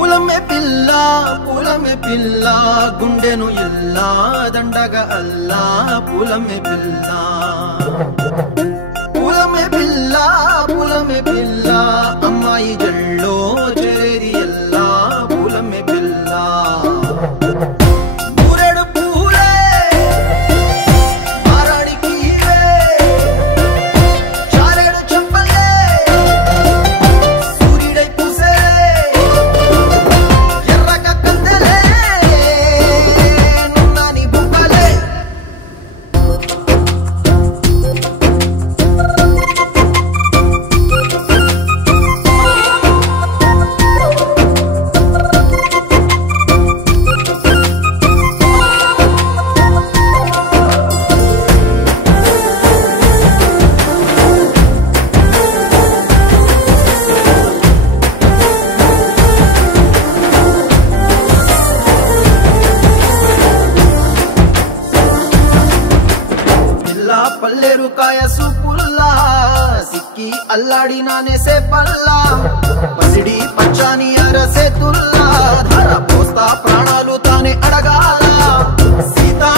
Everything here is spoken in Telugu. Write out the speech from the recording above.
పూలమే పిల్ల గుండెను ఇల్లా దండగా అల్లా పూలమే పిల్ల అమ్మాయి జల్లో చేరి ఎల్లా పూలమే పిల్ల పూరెడు పూలే మారాడికి చారెడు చెప్పలే సూర్యుడై పూసే ఎర్రగా కందలే నున్నాని బుక్కలే పల్లేరు కాయసు పుల్లా సిక్కి అల్లాడి నానేసే పల్లా పసిడి పచ్చాని అరసే తుల్లా ధర పోస్తా ప్రాణాలు తానే అడగాల సీతా